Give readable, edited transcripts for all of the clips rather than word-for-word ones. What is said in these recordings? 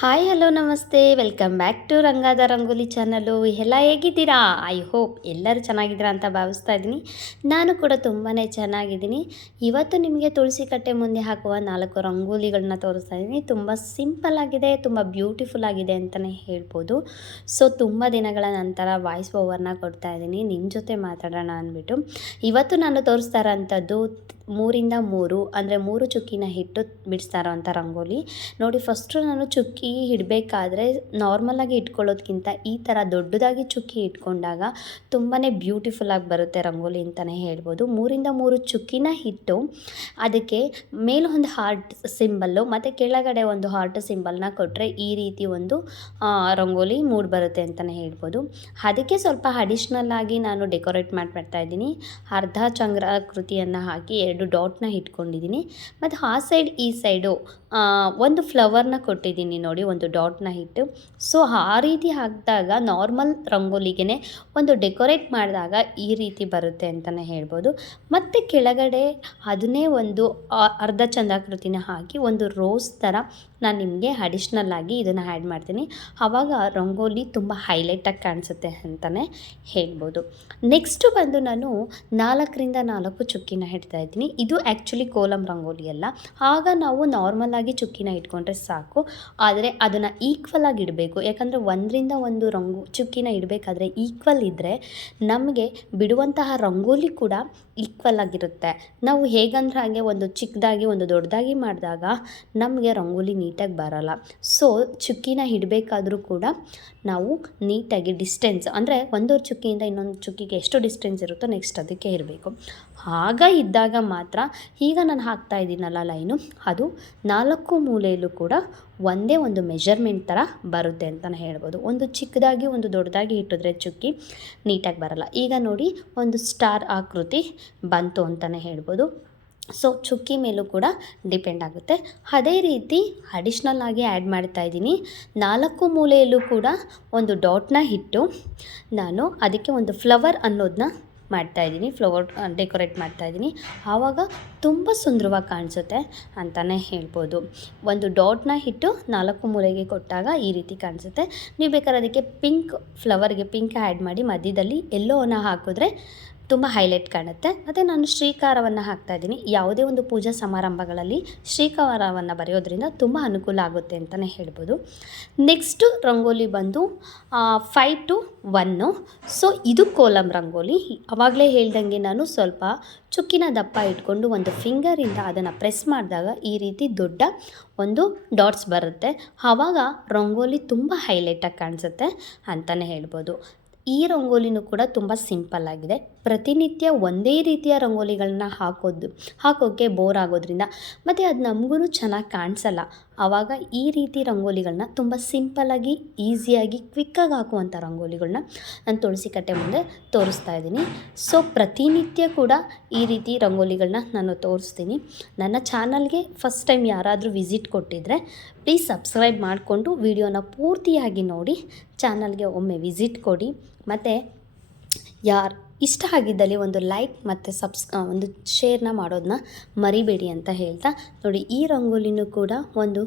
Hi hello ನಮಸ್ತೆ welcome back to ರಂಗಾದ Rangoli channel. ಎಲ್ಲ ಹೇಗಿದ್ದೀರಾ? ಐ ಹೋಪ್ ಎಲ್ಲರೂ ಚೆನ್ನಾಗಿದ್ದೀರಾ ಅಂತ ಭಾವಿಸ್ತಾ ಇದ್ದೀನಿ. ನಾನು ಕೂಡ ತುಂಬಾ ಚೆನ್ನಾಗಿದ್ದೀನಿ. ಇವತ್ತು ನಿಮಗೆ ತುಳಸಿ ಕಟ್ಟೆ ಮುಂದೆ ಹಾಕುವ 4 ರಂಗೋಲಿಗಳನ್ನ ತೋರಿಸ್ತಾ ಇದ್ದೀನಿ. ತುಂಬ ಸಿಂಪಲ್ ಆಗಿದೆ, ತುಂಬ ಬ್ಯೂಟಿಫುಲ್ ಆಗಿದೆ ಅಂತಲೇ ಹೇಳ್ಬೋದು. ಸೊ ತುಂಬ ದಿನಗಳ ನಂತರ ವಾಯ್ಸ್ ಓವರ್ನ ಕೊಡ್ತಾ ಇದ್ದೀನಿ, ನಿಮ್ಮ ಜೊತೆ ಮಾತಾಡೋಣ ಅಂದ್ಬಿಟ್ಟು. ಇವತ್ತು ನಾನು ತೋರಿಸ್ತಾ ಇರೋಂಥದ್ದು 3ರಿಂದ 3 ಅಂದರೆ 3 ಚುಕ್ಕಿನ ಇಟ್ಟು ಬಿಡಿಸ್ತಾ ಇರೋವಂಥ ರಂಗೋಲಿ. ನೋಡಿ, ಫಸ್ಟು ನಾನು ಚುಕ್ಕಿ ಇಡಬೇಕಾದ್ರೆ ನಾರ್ಮಲಾಗಿ ಇಟ್ಕೊಳ್ಳೋದಕ್ಕಿಂತ ಈ ಥರ ದೊಡ್ಡದಾಗಿ ಚುಕ್ಕಿ ಇಟ್ಕೊಂಡಾಗ ತುಂಬಾ ಬ್ಯೂಟಿಫುಲ್ಲಾಗಿ ಬರುತ್ತೆ ರಂಗೋಲಿ ಅಂತಲೇ ಹೇಳ್ಬೋದು. 3ರಿಂದ 3 ಚುಕ್ಕಿನ ಇಟ್ಟು ಅದಕ್ಕೆ ಮೇಲೂ ಒಂದು ಹಾರ್ಟ್ ಸಿಂಬಲ್ಲು ಮತ್ತು ಕೆಳಗಡೆ ಒಂದು ಹಾರ್ಟ್ ಸಿಂಬಲ್ನ ಕೊಟ್ಟರೆ ಈ ರೀತಿ ಒಂದು ರಂಗೋಲಿ ಮೂಡ್ ಬರುತ್ತೆ ಅಂತಲೇ ಹೇಳ್ಬೋದು. ಅದಕ್ಕೆ ಸ್ವಲ್ಪ ಅಡಿಷ್ನಲ್ ಆಗಿ ನಾನು ಡೆಕೋರೇಟ್ ಮಾಡ್ತಾ ಇದ್ದೀನಿ. ಅರ್ಧ ಚಂದ್ರಾಕೃತಿಯನ್ನು ಹಾಕಿ 2 ಡಾಟ್ನ ಇಟ್ಕೊಂಡಿದ್ದೀನಿ ಮತ್ತು ಆ ಸೈಡ್ ಈ ಸೈಡು ಒಂದು ಫ್ಲವರ್ನ ಕೊಟ್ಟಿದ್ದೀನಿ ನೋಡಿ, ಒಂದು ಡಾಟ್ನ ಇಟ್ಟು. ಸೊ ಆ ರೀತಿ ಹಾಕಿದಾಗ ನಾರ್ಮಲ್ ರಂಗೋಲಿಗೆ ಒಂದು ಡೆಕೋರೇಟ್ ಮಾಡಿದಾಗ ಈ ರೀತಿ ಬರುತ್ತೆ ಅಂತಲೇ ಹೇಳ್ಬೋದು. ಮತ್ತು ಕೆಳಗಡೆ ಅದನ್ನೇ ಒಂದು ಅರ್ಧ ಚಂದ್ರಾಕೃತಿನ ಹಾಕಿ ಒಂದು ರೋಸ್ ಥರ ನಾನು ನಿಮಗೆ ಅಡಿಷ್ನಲ್ ಆಗಿ ಇದನ್ನು ಆ್ಯಡ್ ಮಾಡ್ತೀನಿ. ಆವಾಗ ರಂಗೋಲಿ ತುಂಬ ಹೈಲೈಟಾಗಿ ಕಾಣಿಸುತ್ತೆ ಅಂತಲೇ ಹೇಳ್ಬೋದು. ನೆಕ್ಸ್ಟು ಬಂದು ನಾನು 4ರಿಂದ 4 ಚುಕ್ಕಿನ ಇಡ್ತಾ ಇದ್ದೀನಿ. ಇದು ಆ್ಯಕ್ಚುಲಿ ಕೋಲಮ್ ರಂಗೋಲಿ ಅಲ್ಲ. ಆಗ ನಾವು ನಾರ್ಮಲಾಗಿ ಚುಕ್ಕಿನ ಇಟ್ಕೊಂಡ್ರೆ ಸಾಕು, ಆದರೆ ಅದನ್ನು ಈಕ್ವಲ್ ಆಗಿ ಇಡಬೇಕು. ಯಾಕಂದರೆ 1ರಿಂದ 1 ಚುಕ್ಕಿನ ಇಡಬೇಕಾದ್ರೆ ಈಕ್ವಲ್ ಇದ್ದರೆ ನಮಗೆ ಬಿಡುವಂತಹ ರಂಗೋಲಿ ಕೂಡ ಈಕ್ವಲ್ ಆಗಿರುತ್ತೆ. ನಾವು ಹೇಗಂದ್ರೆ ಹಾಗೆ ಒಂದು ಚಿಕ್ಕದಾಗಿ ಒಂದು ದೊಡ್ಡದಾಗಿ ಮಾಡಿದಾಗ ನಮಗೆ ರಂಗೋಲಿ ನೀಟಾಗಿ ಬರೋಲ್ಲ. ಸೊ ಚುಕ್ಕಿನ ಇಡಬೇಕಾದ್ರೂ ಕೂಡ ನಾವು ನೀಟಾಗಿ ಡಿಸ್ಟೆನ್ಸ್ ಅಂದರೆ ಒಂದು ಚುಕ್ಕಿಯಿಂದ ಇನ್ನೊಂದು ಚುಕ್ಕಿಗೆ ಎಷ್ಟು ಡಿಸ್ಟೆನ್ಸ್ ಇರುತ್ತೋ ನೆಕ್ಸ್ಟ್ ಅದಕ್ಕೆ ಇರಬೇಕು. ಆಗ ಇದ್ದಾಗ ಮಾತ್ರ ಈಗ ನಾನು ಹಾಕ್ತಾ ಇದ್ದೀನಲ್ಲ ಲೈನು, ಅದು 4 ಮೂಲೆಯಲ್ಲೂ ಕೂಡ ಒಂದೇ ಒಂದು ಮೆಜರ್ಮೆಂಟ್ ಥರ ಬರುತ್ತೆ ಅಂತಲೇ ಹೇಳ್ಬೋದು. ಒಂದು ಚಿಕ್ಕದಾಗಿ ಒಂದು ದೊಡ್ಡದಾಗಿ ಇಟ್ಟಿದ್ರೆ ಚುಕ್ಕಿ ನೀಟಾಗಿ ಬರೋಲ್ಲ. ಈಗ ನೋಡಿ, ಒಂದು ಸ್ಟಾರ್ ಆಕೃತಿ ಬಂತು ಅಂತಲೇ ಹೇಳ್ಬೋದು. ಸೊ ಚುಕ್ಕಿ ಮೇಲೂ ಕೂಡ ಡಿಪೆಂಡ್ ಆಗುತ್ತೆ. ಅದೇ ರೀತಿ ಅಡಿಷ್ನಲ್ ಆಗಿ ಆ್ಯಡ್ ಮಾಡ್ತಾ ಇದ್ದೀನಿ. 4 ಮೂಲೆಯಲ್ಲೂ ಕೂಡ ಒಂದು ಡಾಟ್ನ ಇಟ್ಟು ನಾನು ಅದಕ್ಕೆ ಒಂದು ಫ್ಲವರ್ ಅನ್ನೋದನ್ನ ಮಾಡ್ತಾಯಿದ್ದೀನಿ, ಫ್ಲವರ್ ಡೆಕೋರೇಟ್ ಮಾಡ್ತಾಯಿದ್ದೀನಿ. ಆವಾಗ ತುಂಬ ಸುಂದರವಾಗಿ ಕಾಣಿಸುತ್ತೆ ಅಂತಲೇ ಹೇಳ್ಬೋದು. ಒಂದು ಡಾಟ್ನ ಇಟ್ಟು 4 ಮೂಲೆಗೆ ಕೊಟ್ಟಾಗ ಈ ರೀತಿ ಕಾಣಿಸುತ್ತೆ. ನೀವು ಬೇಕಾದ್ರೆ ಅದಕ್ಕೆ ಪಿಂಕ್ ಫ್ಲವರ್ಗೆ ಪಿಂಕ್ ಆ್ಯಡ್ ಮಾಡಿ ಮಧ್ಯದಲ್ಲಿ ಎಲ್ಲೋವನ್ನು ಹಾಕಿದ್ರೆ ತುಂಬ ಹೈಲೈಟ್ ಕಾಣುತ್ತೆ. ಮತ್ತು ನಾನು ಶ್ರೀಕಾರವನ್ನು ಹಾಕ್ತಾಯಿದ್ದೀನಿ. ಯಾವುದೇ ಒಂದು ಪೂಜಾ ಸಮಾರಂಭಗಳಲ್ಲಿ ಶ್ರೀಕಾರವನ್ನು ಬರೆಯೋದ್ರಿಂದ ತುಂಬ ಅನುಕೂಲ ಆಗುತ್ತೆ ಅಂತಲೇ ಹೇಳ್ಬೋದು. ನೆಕ್ಸ್ಟು ರಂಗೋಲಿ ಬಂದು 5 to 1. ಸೊ ಇದು ಕೋಲಮ್ ರಂಗೋಲಿ. ಆವಾಗಲೇ ಹೇಳ್ದಂಗೆ ನಾನು ಸ್ವಲ್ಪ ಚುಕ್ಕಿನ ದಪ್ಪ ಇಟ್ಕೊಂಡು ಒಂದು ಫಿಂಗರಿಂದ ಅದನ್ನು ಪ್ರೆಸ್ ಮಾಡಿದಾಗ ಈ ರೀತಿ ದೊಡ್ಡ ಒಂದು ಡಾಟ್ಸ್ ಬರುತ್ತೆ. ಆವಾಗ ರಂಗೋಲಿ ತುಂಬ ಹೈಲೈಟಾಗಿ ಕಾಣಿಸುತ್ತೆ ಅಂತಲೇ ಹೇಳ್ಬೋದು. ಈ ರಂಗೋಲಿನೂ ಕೂಡ ತುಂಬ ಸಿಂಪಲ್ ಆಗಿದೆ. ಪ್ರತಿನಿತ್ಯ ಒಂದೇ ರೀತಿಯ ರಂಗೋಲಿಗಳನ್ನ ಹಾಕೋಕ್ಕೆ ಬೋರ್ ಆಗೋದ್ರಿಂದ ಮತ್ತು ಅದು ನಮಗೂ ಚೆನ್ನಾಗಿ ಕಾಣಿಸಲ್ಲ. ಆವಾಗ ಈ ರೀತಿ ರಂಗೋಲಿಗಳನ್ನ ತುಂಬ ಸಿಂಪಲ್ಲಾಗಿ ಈಸಿಯಾಗಿ ಕ್ವಿಕ್ಕಾಗಿ ಹಾಕುವಂಥ ರಂಗೋಲಿಗಳನ್ನ ನಾನು ತುಳಸಿ ಕಟ್ಟೆ ಮುಂದೆ ತೋರಿಸ್ತಾ ಇದ್ದೀನಿ. ಸೊ ಪ್ರತಿನಿತ್ಯ ಕೂಡ ಈ ರೀತಿ ರಂಗೋಲಿಗಳನ್ನ ನಾನು ತೋರಿಸ್ತೀನಿ. ನನ್ನ ಚಾನಲ್ಗೆ ಫಸ್ಟ್ ಟೈಮ್ ಯಾರಾದರೂ ವಿಸಿಟ್ ಕೊಟ್ಟಿದ್ದರೆ ಪ್ಲೀಸ್ ಸಬ್ಸ್ಕ್ರೈಬ್ ಮಾಡಿಕೊಂಡು ವಿಡಿಯೋನ ಪೂರ್ತಿಯಾಗಿ ನೋಡಿ. ಚಾನಲ್ಗೆ ಒಮ್ಮೆ ವಿಸಿಟ್ ಕೊಡಿ. ಮತ್ತು ಯಾರು ಇಷ್ಟ ಆಗಿದ್ದಲ್ಲಿ ಒಂದು ಲೈಕ್ ಮತ್ತು ಒಂದು ಶೇರ್ನ ಮಾಡೋದನ್ನ ಮರಿಬೇಡಿ ಅಂತ ಹೇಳ್ತಾ, ನೋಡಿ ಈ ರಂಗೋಲಿನೂ ಕೂಡ ಒಂದು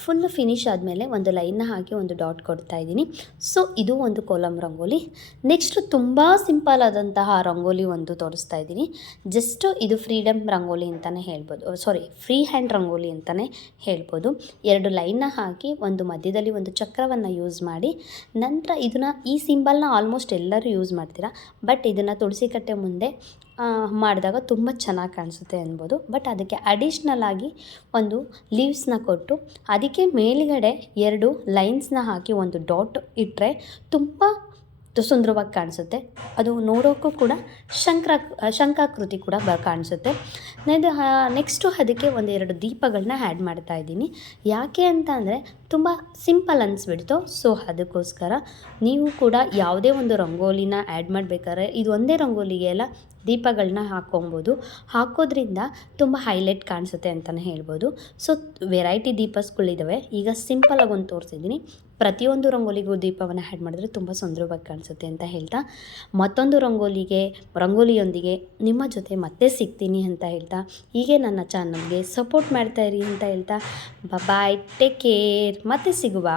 ಫುಲ್ ಫಿನಿಶ್ ಆದಮೇಲೆ ಒಂದು ಲೈನ್ನ ಹಾಕಿ ಒಂದು ಡಾಟ್ ಕೊಡ್ತಾ ಇದ್ದೀನಿ. ಸೊ ಇದು ಒಂದು ಕೋಲಮ್ ರಂಗೋಲಿ. ನೆಕ್ಸ್ಟು ತುಂಬ ಸಿಂಪಲ್ ಆದಂತಹ ರಂಗೋಲಿ ಒಂದು ತೋರಿಸ್ತಾ ಇದ್ದೀನಿ. ಜಸ್ಟು ಇದು ಫ್ರೀಡಮ್ ರಂಗೋಲಿ ಅಂತಲೇ ಹೇಳ್ಬೋದು, ಫ್ರೀ ಹ್ಯಾಂಡ್ ರಂಗೋಲಿ ಅಂತಲೇ ಹೇಳ್ಬೋದು. 2 ಲೈನ್ನ ಹಾಕಿ ಒಂದು ಮಧ್ಯದಲ್ಲಿ ಒಂದು ಚಕ್ರವನ್ನು ಯೂಸ್ ಮಾಡಿ, ನಂತರ ಈ ಸಿಂಬಲ್ನ ಆಲ್ಮೋಸ್ಟ್ ಎಲ್ಲರೂ ಯೂಸ್ ಮಾಡ್ತೀರಾ, ಬಟ್ ಇದನ್ನು ತುಳಸಿ ಕಟ್ಟೆ ಮುಂದೆ ಮಾಡಿದಾಗ ತುಂಬ ಚೆನ್ನಾಗಿ ಕಾಣಿಸುತ್ತೆ ಅನ್ಬೋದು. ಬಟ್ ಅದಕ್ಕೆ ಅಡಿಷ್ನಲ್ ಆಗಿ ಒಂದು ಲೀವ್ಸ್ನ ಕೊಟ್ಟು ಅದಕ್ಕೆ ಮೇಲುಗಡೆ 2 ಲೈನ್ಸ್ನ ಹಾಕಿ ಒಂದು ಡಾಟ್ ಇಟ್ಟರೆ ತುಂಬ ಸುಂದರವಾಗಿ ಕಾಣಿಸುತ್ತೆ. ಅದು ನೋಡೋಕ್ಕೂ ಕೂಡ ಶಂಖಾಕೃತಿ ಕೂಡ ಕಾಣಿಸುತ್ತೆ. ನೆಕ್ಸ್ಟು ಅದಕ್ಕೆ 2 ದೀಪಗಳನ್ನ ಆ್ಯಡ್ ಮಾಡ್ತಾ ಇದ್ದೀನಿ. ಯಾಕೆ ಅಂತ ಅಂದರೆ ತುಂಬ ಸಿಂಪಲ್ ಅನಿಸ್ಬಿಡ್ತು. ಸೊ ಅದಕ್ಕೋಸ್ಕರ ನೀವು ಕೂಡ ಯಾವುದೇ ಒಂದು ರಂಗೋಲಿನ ಆ್ಯಡ್ ಮಾಡಬೇಕಾದ್ರೆ ಇದು ಒಂದೇ ರಂಗೋಲಿಗೆ ಎಲ್ಲ ದೀಪಗಳನ್ನ ಹಾಕ್ಕೊಬೋದು. ಹಾಕೋದ್ರಿಂದ ತುಂಬ ಹೈಲೈಟ್ ಕಾಣಿಸುತ್ತೆ ಅಂತಲೇ ಹೇಳ್ಬೋದು. ಸೊ ವೆರೈಟಿ ದೀಪಸ್ಗಳಿದ್ದಾವೆ. ಈಗ ಸಿಂಪಲಾಗಿ ಒಂದು ತೋರಿಸಿದ್ದೀನಿ. ಪ್ರತಿಯೊಂದು ರಂಗೋಲಿಗೂ ದೀಪವನ್ನು ಆ್ಯಡ್ ಮಾಡಿದ್ರೆ ತುಂಬ ಸುಂದರವಾಗಿ ಕಾಣಿಸುತ್ತೆ ಅಂತ ಹೇಳ್ತಾ, ಮತ್ತೊಂದು ರಂಗೋಲಿಯೊಂದಿಗೆ ನಿಮ್ಮ ಜೊತೆ ಮತ್ತೆ ಸಿಗ್ತೀನಿ ಅಂತ ಹೇಳ್ತಾ, ಹೀಗೆ ನನ್ನ ಚಾನಲ್ಗೆ ಸಪೋರ್ಟ್ ಮಾಡ್ತಾಯಿರಿ ಅಂತ ಹೇಳ್ತಾ, ಬಾಯ್, ಟೇಕ್ ಕೇರ್, ಮತ್ತೆ ಸಿಗುವ.